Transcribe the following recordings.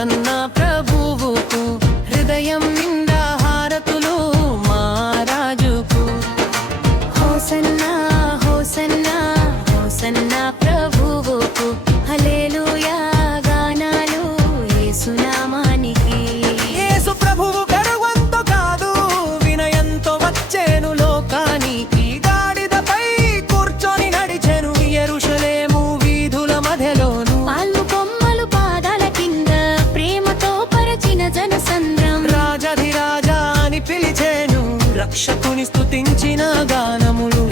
Hosanna ప్రభువుకు హృదయం నిండా హారతులు మా రాజుకు. హోసన్నా హోసన్నా హోసన్న ప్రభువుకు హల్లెలూయా గానాలు యేసు నామానికి. యేసు ప్రభువు గర్వంతో కాదు వినయంతో వచ్చేను లోకానికి. గాడిదపై కూర్చొని నడిచెను యెరూషలేము వీధుల మధ్యలోను. పాల్ము కొమ్మలు పాదాల కింద ప్రేమతో పరచిన జనసంద్రం. రాజాధిరాజా అని పిలిచేను రక్షకుని స్తుతించిన గానములు.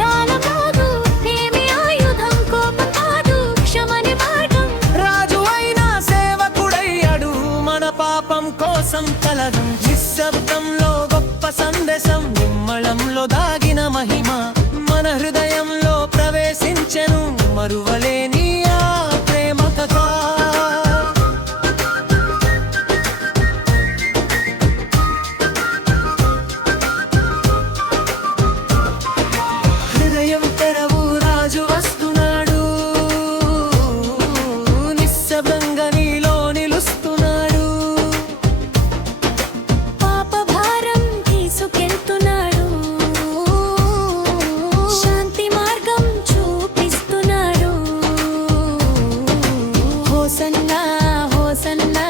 పాపం కోసం కలదు నిశ్శబ్దంలో గొప్ప సందేశం. నిమ్మళంలో దాగిన మహిమ మన హృదయంలో ప్రవేశించెను. మరువలేని ఆ ప్రేమ కథ. హృదయం తెరవు రాజు వస్తున్నాడు. నిశ్శబ్దంగా నీలో నిలుస్తున్నాడు. హోసన్నా హోసన్నా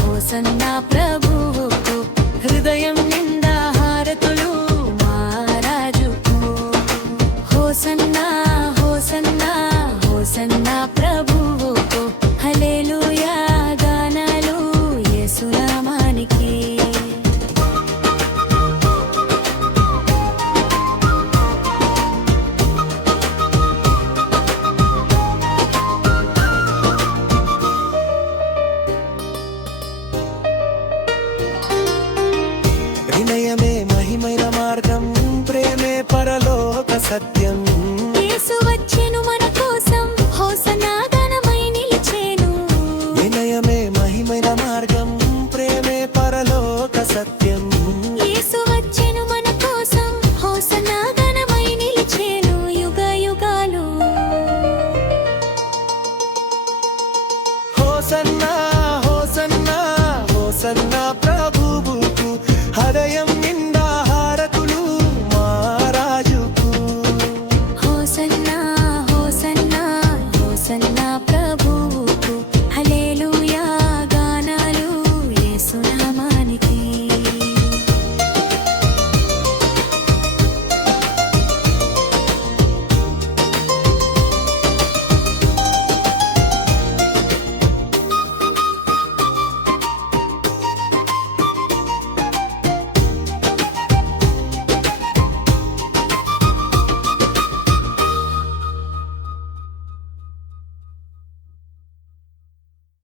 హోసన్నా ప్రభువుకు హృదయం నిండా హారతులు మా రాజుకు. హోసన్నా హోసన్నా హోసన్నా ప్రభువుకు హల్లెలూయా గానాలు యేసు నామానికి. వినయమే మహిమైన మార్గం, ప్రేమే పరలోక సత్యం.